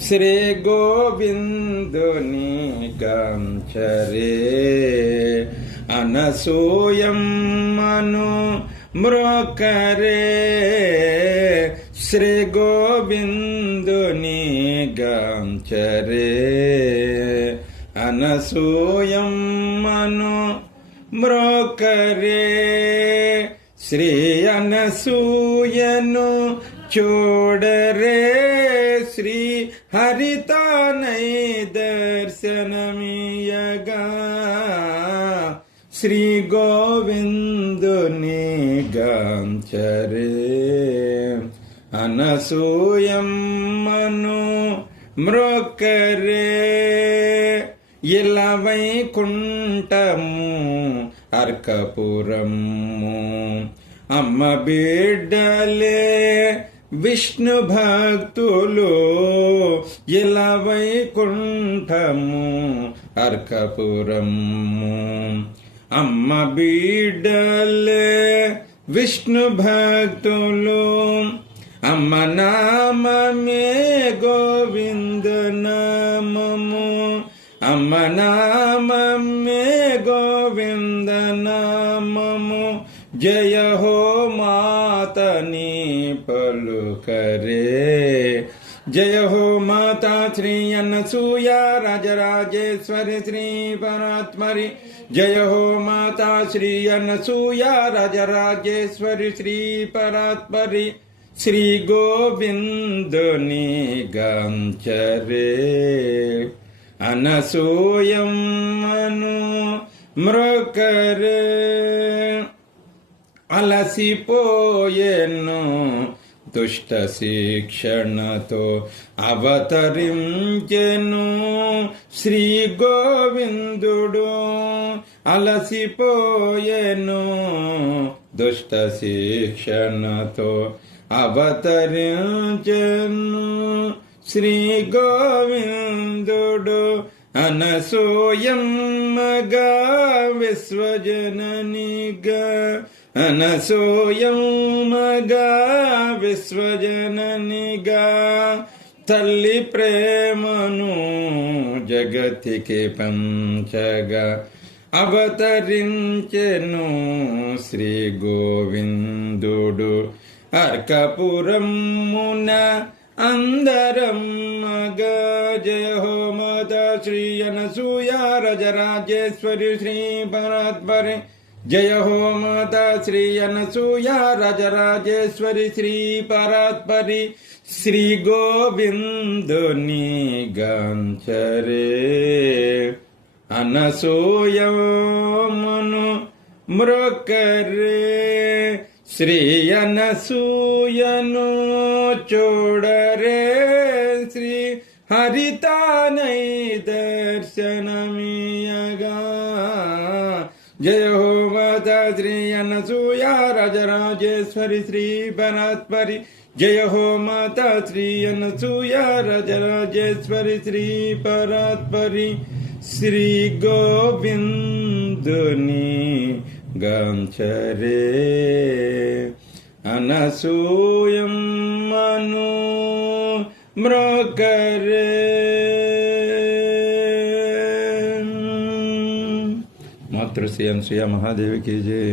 శ్రీ గోవిందుని గాంచరే అనసూయమ్మను మ్రొక్కరే శ్రీ గోవిందుని గాంచరే అనసూయమ్మను మ్రొక్కరే శ్రీ అనసూయను చూడరే శ్రీ హరితానై దర్శనమియగా శ్రీ గోవిందుని గాంచరే అనసూయమ్మను మ్రొక్కరే ఇలా వైకుంఠము అర్కపురము అమ్మ బిడ్డలే విష్ణు భక్తులు ఇలా వైకుంఠము అర్కపురము అమ్మ బిడ్డలే విష్ణు భక్తులు అమ్మ నామమే గోవింద నామము అమ్మ నామమే గోవింద నామము జయ హో మాతని పలుకరే జయ హో మాతా శ్రీ అనసూయ రాజరాజేశ్వరి శ్రీ పరాత్మరి జయ హో మాతా శ్రీ అనసూయ రాజరాజేశ్వరి శ్రీ పరాత్మరి శ్రీ గోవిందుని గాంచరే అనసూయమ్మను మ్రొక్కరే అలసిపోయేను దుష్ట శిక్షణతో అవతరించెను శ్రీ గోవిందుడు అలసిపోయేను దుష్ట శిక్షణతో అవతరించెను శ్రీ గోవిందుడు అనసూయమ్మగా విశ్వజననిగా అనసూయమ్మగా విశ్వజననిగా తల్లి ప్రేమను జగతికి పంచగా అవతరించెను శ్రీ గోవిందుడు అర్కపురమున అందరమ్మగా జయ హో మాతా శ్రీ అనసూయ రాజరాజేశ్వరి శ్రీ పరాత్పరి జయ హో మాతా శ్రీ అనసూయ రాజరాజేశ్వరి శ్రీ పరాత్పరి శ్రీ గోవిందుని గాంచరే అనసూయమ్మను మ్రొక్కరే శ్రీ అనసూయను చూడరే శ్రీ హరితానై దర్శనమియగా జయ హో మాతా శ్రీ అనసూయ రాజరాజేశ్వరి శ్రీ పరాత్పరి జయ హో మాతా శ్రీ అనసూయ రాజరాజేశ్వరి శ్రీ పరాత్పరి శ్రీ గోవిందుని గాంచరే అనసూయమ్మను మ్రొక్కరే మాతృశ్రీ అనసూయ మహాదేవికి జయ.